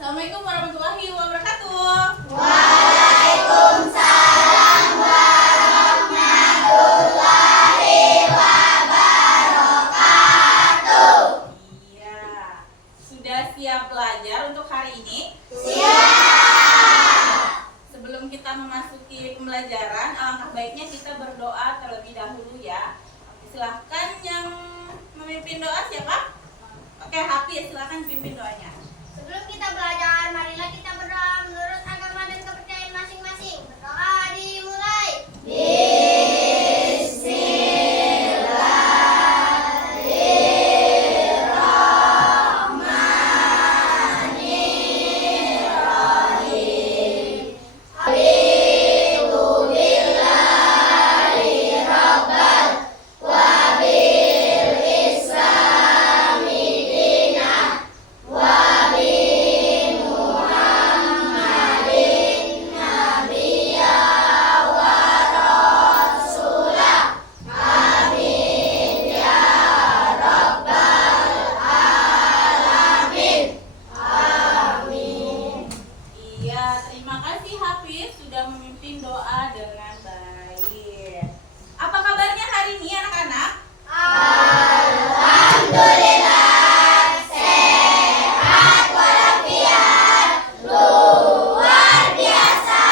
Assalamualaikum warahmatullahi wabarakatuh. Waalaikumsalam warahmatullahi wabarakatuh. Iya. Sudah siap belajar untuk hari ini? Siap. Sebelum kita memasuki pembelajaran, alangkah baiknya kita berdoa terlebih dahulu ya. Silahkan yang memimpin doa siapa? Oke, Hafiz, silahkan pimpin doanya. Sebelum kita belajar, marilah kita berdoa menurut agama dan kepercayaan masing-masing. Berdoa dimulai. Iya, terima kasih Hafiz sudah memimpin doa dengan baik. Apa kabarnya hari ini anak-anak? Alhamdulillah, sehat walafiat, luar biasa,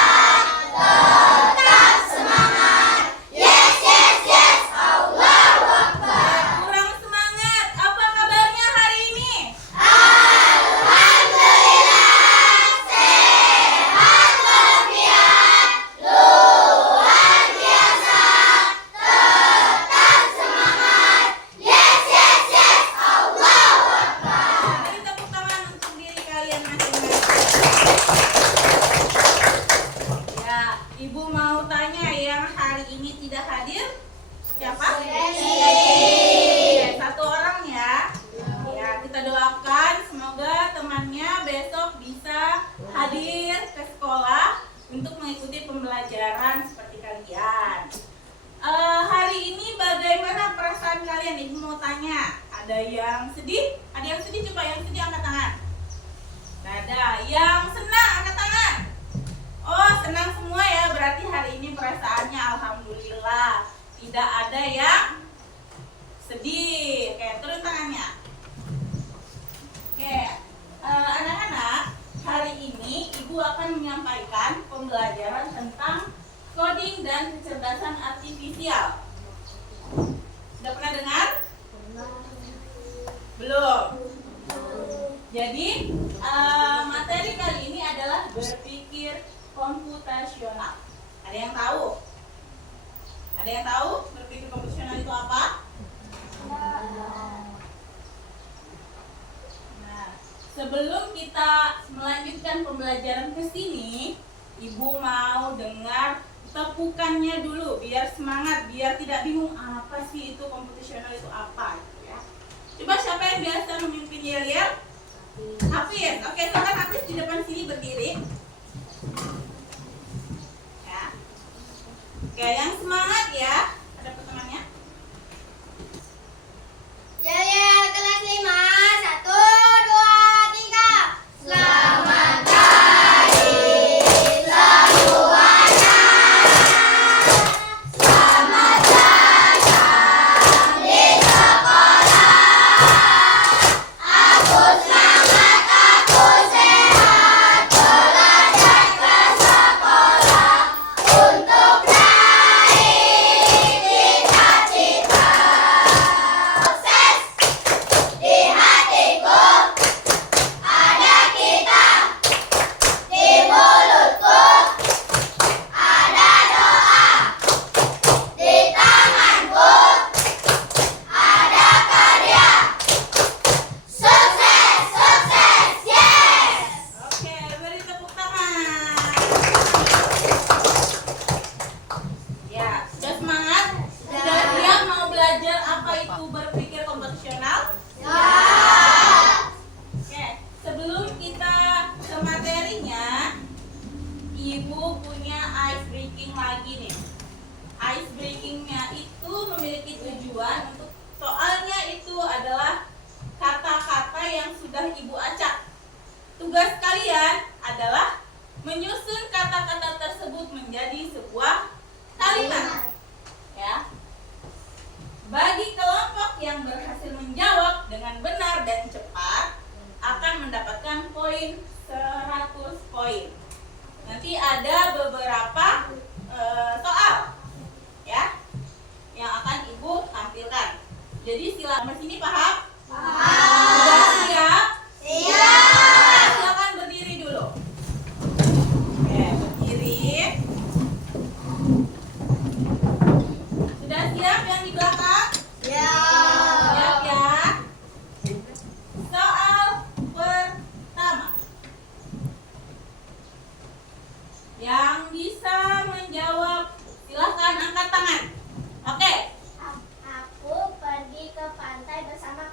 tetap semangat. Yes, yes, yes, Allahu Akbar. Kurang semangat. Apa kabarnya hari ini? Alhamdulillah, sehat walafiat, luar biasa, tetap semangat. Yes, yes, yes, Allahu Akbar. Beri tepuk tangan untuk diri kalian masing-masing. Ya, Ibu mau tanya yang hari ini tidak hadir? Siapa? Oke, satu orang ya. Ya, kita doakan semoga temannya besok bisa hadir ke sekolah untuk mengikuti pembelajaran seperti kalian. Hari ini bagaimana perasaan kalian? Ibu mau tanya. Ada yang sedih? Ada yang sedih? Coba yang sedih angkat tangan. Nggak ada. Yang senang angkat tangan. Oh, senang semua ya. Berarti hari ini perasaannya alhamdulillah. Tidak ada yang sedih. Oke, turun tangannya. Oke, anak-anak, hari ini Ibu akan menyampaikan pembelajaran tentang coding dan kecerdasan artifisial. Sudah pernah dengar? Belum. Jadi, materi kali ini adalah berpikir komputasional. Ada yang tahu? Ada yang tahu berpikir komputasional itu apa? Nah, sebelum kita melanjutkan pembelajaran ke sini, Ibu mau dengar tepukannya dulu biar semangat, biar tidak bingung apa sih itu komputasional itu apa gitu ya. Coba siapa yang biasa memimpin yel-yel? Hafiz. Oke, silakan Hafiz di depan sini berdiri. Ya. Oke, yang semangat ya. Ada pertemanannya? Yel-yel kelas 5, 1, 2, 3. Selamat Hari Sabuana. Selamat datang di sekolah. Aku semangat, aku sehat, belajar ke sekolah untuk raih cita-cita. Sukses di hatiku, ada kita, di mulutku, ada doa, di tanganku, ada karya. Sukses, sukses, yes! Oke, beri tepuk tangan. Ya, sudah semangat? Sudah siap mau belajar apa itu berpikir komputasional? Oke, sebelum kita ke materinya, Ibu punya ice breaking lagi nih. Ice breakingnya itu memiliki tujuan untuk soalnya itu adalah kata-kata yang sudah Ibu acak. Tugas kalian poin 100 poin. Nanti ada beberapa soal ya yang akan Ibu tampilkan. Jadi silakan sini paham? Sudah siap? Silakan berdiri dulu. Oke, berdiri. Sudah siap yang di belakang? Siap ya. Soal pertama. Yang bisa menjawab silahkan angkat tangan. Oke. Aku pergi ke pantai bersama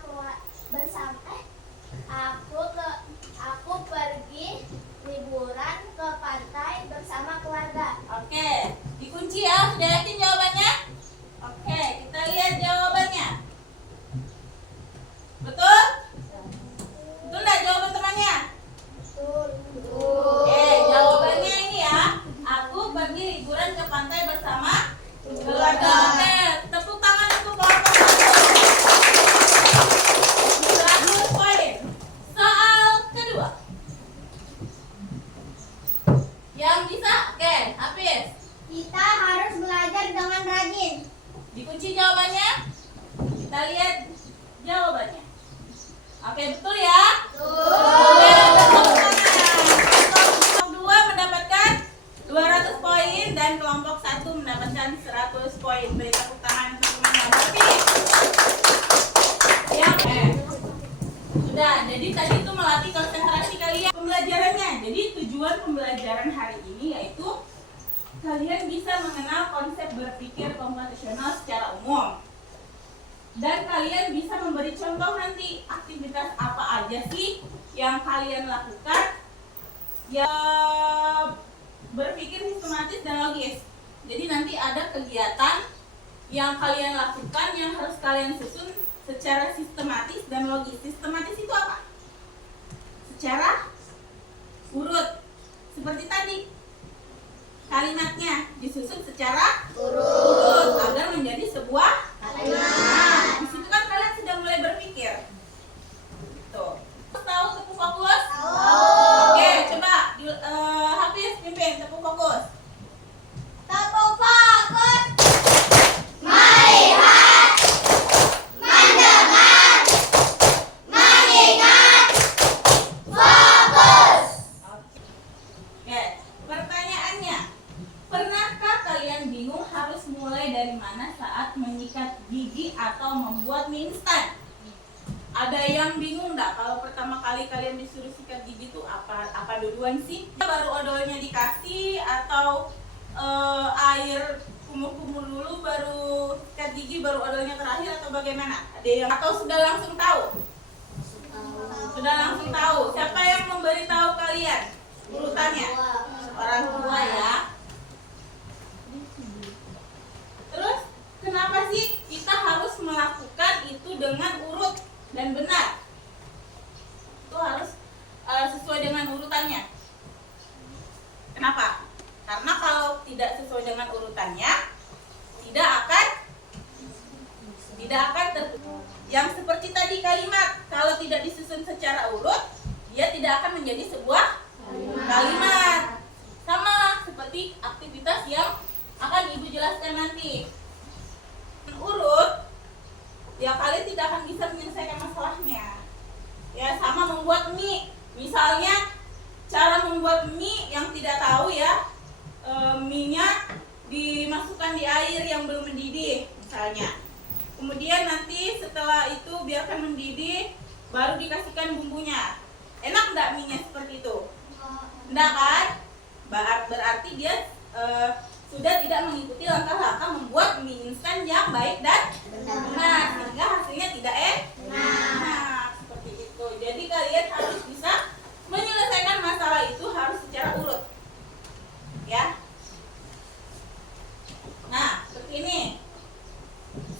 aku pergi liburan ke pantai bersama keluarga. Oke, dikunci ya. Sudah yakin jawabannya? Oke, kita lihat jawabannya. Betul? Betul nggak jawaban temannya? Jawabannya ini ya. Aku pergi liburan ke pantai bersama keluarga. Oke, tepuk tangan untuk kelompok 100 poin. Soal kedua. Yang bisa? Oke, habis. Kita harus belajar dengan rajin. Dikunci jawabannya. Kita lihat jawabannya. Oke, betul ya? Oke, tepuk tangan. Kelompok 2 mendapatkan 200 poin dan kelompok 1 mendapatkan 100 poin. Beri tepuk tangan untuk semuanya. Sudah, jadi tadi itu melatih konsentrasi kalian. Pembelajarannya. Jadi tujuan pembelajaran hari ini yaitu kalian bisa mengenal konsep berpikir komputasional secara umum. Dan kalian bisa memberi contoh nanti aktivitas apa aja sih yang kalian lakukan ya berpikir sistematis dan logis. Jadi nanti ada kegiatan yang kalian lakukan yang harus kalian susun secara sistematis dan logis. Sistematis itu apa? Secara urut. Seperti tadi. Kalimatnya disusun secara urut agar menjadi sebuah kalimat. Nah, di situ kan kalian sudah mulai berpikir. Tuh. Tahu tepuk fokus? Oke, coba Hafiz pimpin tepuk fokus. Tepuk fokus. Melihat, mendengar, mengingat, fokus. Oke, pertanyaannya, pernahkah kalian bingung harus mulai dari mana saat menyikat gigi atau membuat mie instan? Ada yang bingung nggak kalau pertama kali kalian disuruh sikat gigi itu apa duluan sih? Baru odolnya dikasih atau air kumur-kumur dulu baru sikat gigi baru odolnya terakhir atau bagaimana? Ada yang atau sudah langsung tahu? Sudah langsung tahu. Siapa yang memberitahu kalian urutannya? Orang tua ya. Terus kenapa sih kita harus melakukan itu dengan urut dan benar? Itu harus sesuai dengan urutannya. Kenapa? Karena kalau tidak sesuai dengan urutannya tidak akan yang seperti tadi kalimat, kalau tidak disusun secara urut dia tidak akan menjadi sebuah kalimat. Sama seperti aktivitas yang akan Ibu jelaskan nanti. Urut ya kalian tidak akan bisa menyelesaikan masalahnya. Ya sama membuat mie. Misalnya cara membuat mie yang tidak tahu ya, mie-nya dimasukkan di air yang belum mendidih misalnya. Kemudian nanti setelah itu biarkan mendidih baru dikasihkan bumbunya. Enak enggak mie-nya seperti itu? Enggak kan? Berarti dia sudah tidak mengikuti langkah-langkah membuat mie instan yang baik dan benar, sehingga hasilnya tidak enak. Seperti itu. Jadi kalian harus bisa menyelesaikan masalah itu harus secara urut. Ya. Nah, seperti ini.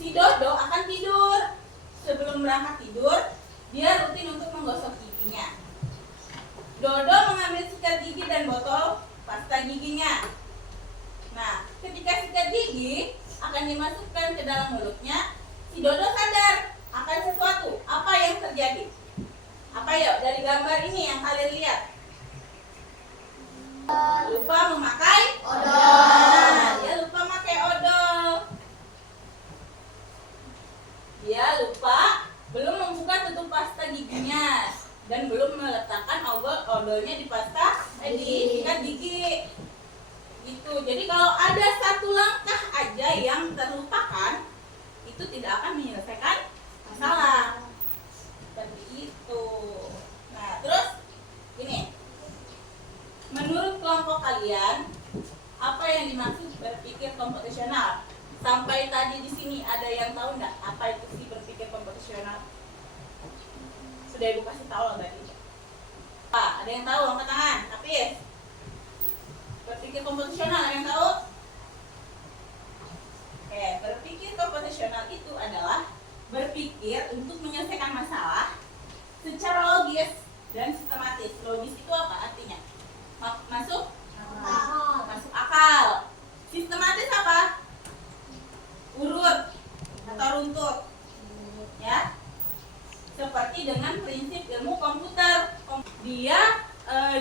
Si Dodo akan tidur. Sebelum berangkat tidur, dia rutin untuk menggosok giginya. Dodo mengambil sikat gigi dan botol pasta giginya. Nah, ketika sikat gigi akan dimasukkan ke dalam mulutnya, si Dodo sadar akan sesuatu. Apa yang terjadi? Apa yuk dari gambar ini yang kalian lihat? Lupa memakai Odol. Nah, dia lupa memakai odol. Dia lupa belum membuka tutup pasta giginya dan belum meletakkan odolnya di di sikat gigi. Gitu. Jadi kalau ada satu langkah aja yang terlupakan, itu tidak akan menyelesaikan masalah. Seperti itu. Nah, terus gini. Menurut kelompok kalian, apa yang dimaksud berpikir komputasional? Sampai tadi di sini ada yang tahu nggak apa itu sih berpikir komputasional? Sudah Ibu kasih tahu loh tadi. Pak, ada yang tahu? Angkat tangan. Hafiz. Berpikir komputasional ada yang tahu? Oke, berpikir komputasional itu adalah berpikir untuk menyelesaikan masalah secara logis dan sistematis. Logis itu apa artinya? Masuk akal. Sistematis apa? Urut atau runtut. Ya. Seperti dengan prinsip ilmu komputer. Dia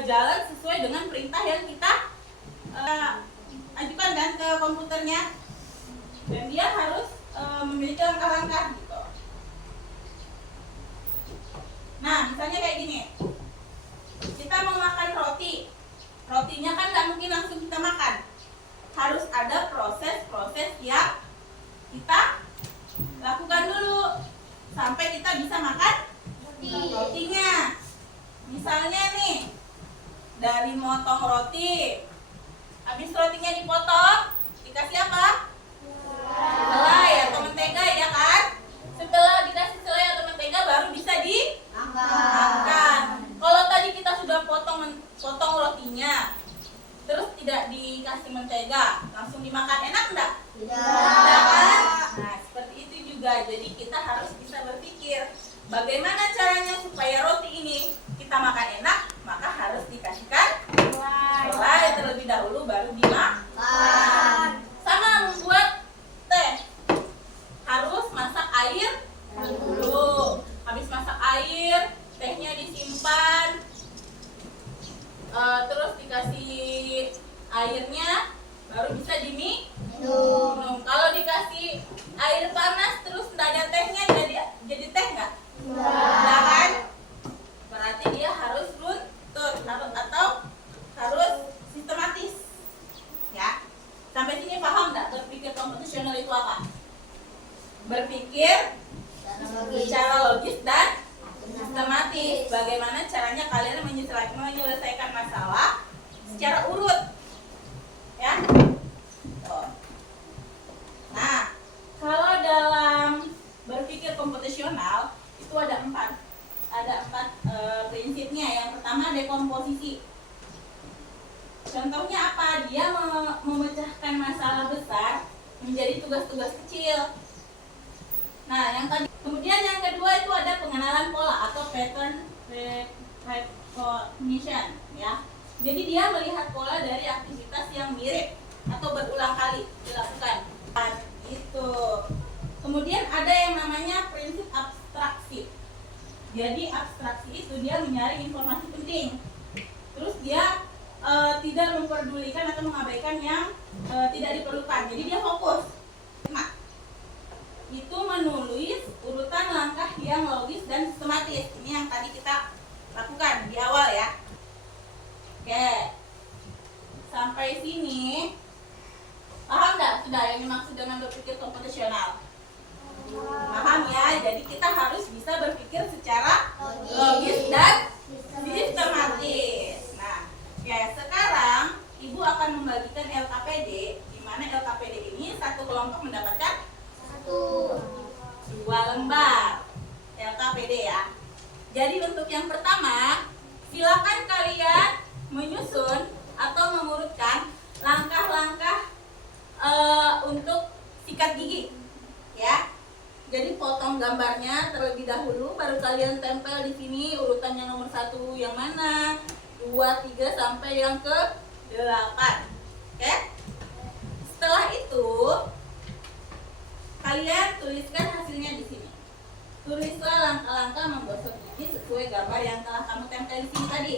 jalan sesuai dengan perintah yang kita ajukan kan ke komputernya. Dan dia harus memiliki langkah-langkah gitu. Nah, misalnya kayak gini. Kita mau makan roti. Rotinya kan nggak mungkin langsung kita makan. Harus ada proses-proses yang kita lakukan dulu sampai kita bisa makan rotinya. Misalnya nih, dari motong roti, habis rotinya dipotong, dikasih apa? Selai atau mentega ya kan? Setelah dikasih selai atau mentega baru bisa dimakan. Kalau tadi kita sudah potong rotinya, terus tidak dikasih mentega, langsung dimakan, enak enggak? Tidak kan? Nah, seperti itu juga. Jadi kita harus bisa berpikir bagaimana caranya supaya roti ini kita makan enak, maka harus dikasihkan selai terlebih dahulu baru dimakan. Sama membuat teh, harus masak air dulu. Habis masak air, tehnya disimpan, terus dikasih airnya, baru bisa diminum. Kalau dikasih air panas terus tidak ada tehnya, jadi teh nggak? Tidak kan? Berarti dia harus runtut atau harus sistematis. Ya. Sampai sini paham nggak berpikir komputasional itu apa? Berpikir secara logis dan sistematis. Bagaimana caranya kalian menyelesaikan masalah secara urut, ya? Nah, kalau dalam berpikir komputasional itu ada empat prinsipnya. Yang pertama dekomposisi. Contohnya apa? Dia memecahkan masalah besar menjadi tugas-tugas kecil. Nah, kemudian yang kedua itu ada pengenalan pola atau pattern recognition, ya. Jadi dia melihat pola dari aktivitas yang mirip atau berulang kali dilakukan. Itu. Kemudian ada yang namanya prinsip abstraksi. Jadi abstraksi itu dia menyaring informasi penting. Terus dia tidak memperdulikan atau mengabaikan yang tidak diperlukan. Jadi dia fokus. Itu menulis urutan langkah yang logis dan sistematis. Ini yang tadi kita lakukan di awal ya. Oke. Sampai sini paham nggak sudah yang dimaksud dengan berpikir komputasional? Paham ya? Jadi kita harus bisa berpikir secara logis dan sistematis. Nah, ya sekarang Ibu akan membagikan LKPD, di mana LKPD ini satu kelompok mendapatkan 2 lembar LKPD ya. Jadi untuk yang pertama, silakan kalian menyusun atau mengurutkan langkah-langkah untuk sikat gigi, ya. Jadi potong gambarnya terlebih dahulu, baru kalian tempel di sini urutan yang nomor 1 yang mana, 2, 3 sampai yang ke 8. Oke? Setelah itu kalian tuliskan hasilnya di sini. Tulislah langkah-langkah menggosoknya. Ini sesuai gambar yang telah kamu tempel di sini tadi.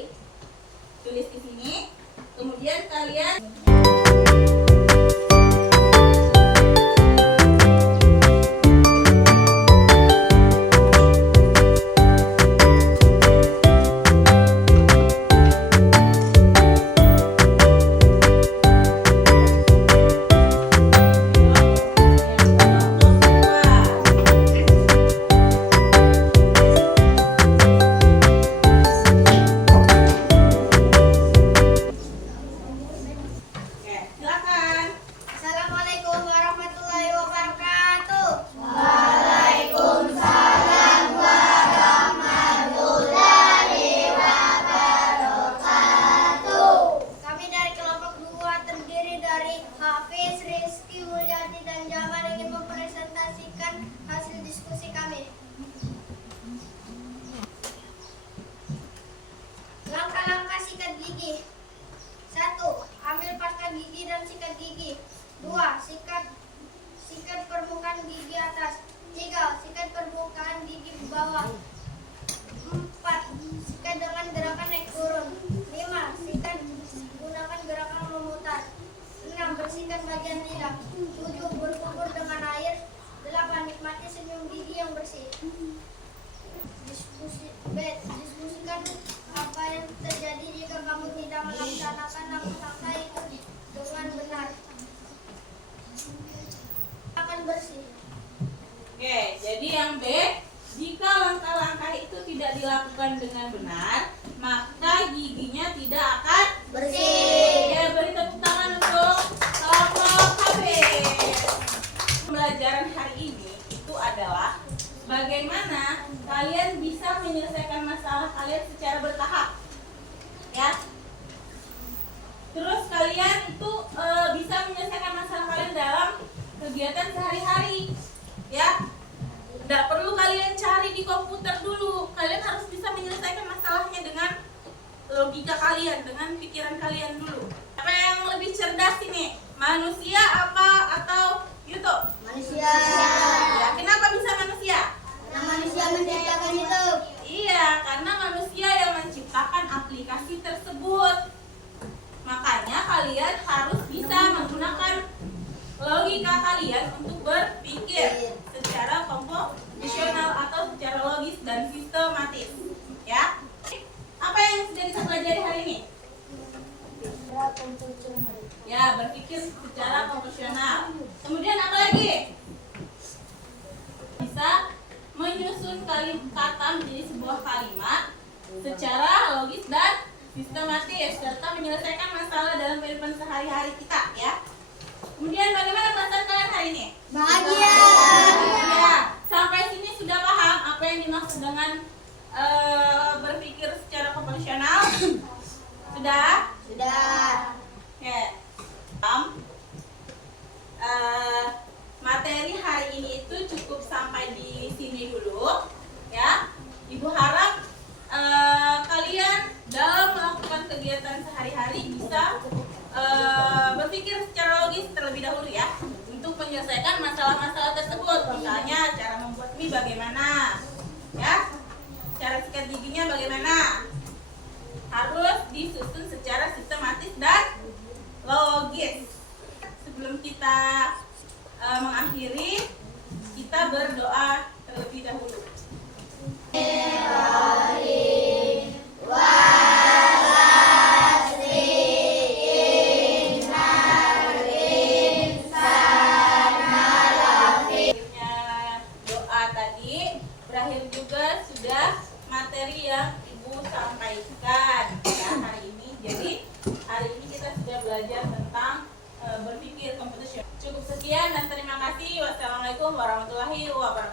Tulis di sini. Kemudian kalian silakan. Assalamualaikum warahmatullahi wabarakatuh. Kami dari kelompok 2 terdiri dari Hafiz, Rizky, Mulyadi, dan Jamal ingin mempresentasikan hasil diskusi kami. Langkah-langkah sikat gigi. 1. Ambil pasta gigi dan sikat gigi. 2. Sikat permukaan gigi atas. 3. Sikat permukaan gigi bawah. 4. Sikat dengan gerakan naik turun. 5. Sikat gunakan gerakan memutar. 6. Bersihkan bagian lidah. 7. Berkumur dengan air. 8. Nikmati senyum gigi yang bersih. Diskusikan apa yang terjadi jika kamu tidak melaksanakan langkah-langkah itu dengan benar. Akan bersih. Oke, jadi yang B, jika langkah-langkah itu tidak dilakukan dengan benar, maka giginya tidak akan Bersih. Oke, beri tepuk tangan untuk kelompok KB. Pembelajaran hari ini itu adalah bagaimana kalian bisa menyelesaikan masalah kalian secara bertahap, ya. Terus kalian itu bisa menyelesaikan masalah kalian dalam kegiatan sehari-hari, ya. Tidak perlu kalian cari di komputer dulu. Kalian harus bisa menyelesaikan masalahnya dengan logika kalian, dengan pikiran kalian dulu. Apa yang lebih cerdas ini? Manusia apa atau YouTube? Manusia. Ya, kenapa bisa manusia? Karena manusia menciptakan itu. Iya, karena manusia yang menciptakan aplikasi tersebut. Makanya kalian harus bisa menggunakan logika kalian untuk berpikir secara komposisional atau secara logis dan sistematis. Ya. Apa yang sudah kita pelajari hari ini? Ya, berpikir secara komposisional. Kemudian apa lagi? Bisa menyusun kata menjadi sebuah kalimat secara logis dan sistematis serta menyelesaikan masalah dalam kehidupan sehari-hari kita, ya. Kemudian bagaimana perasaan kalian hari ini? Bahagia. Ya, sampai sini sudah paham apa yang dimaksud dengan berpikir secara komposisional? Sudah? Sudah. Oke. Materi hari ini itu cukup sampai di sini dulu, ya. Ibu harap kalian dalam melakukan kegiatan sehari-hari bisa berpikir secara logis terlebih dahulu, ya, untuk menyelesaikan masalah-masalah tersebut. Misalnya cara membuat mie bagaimana, ya, cara sikat giginya bagaimana, harus disusun secara sistematis dan logis. Sebelum kita mengakhiri, kita berdoa terlebih dahulu. Doa tadi berakhir juga sudah materi yang Ibu sampaikan, ya, hari ini. Jadi hari ini kita sudah belajar tentang berpikir komputer. Cukup sekian dan terima kasih. Wassalamualaikum warahmatullahi wabarakatuh.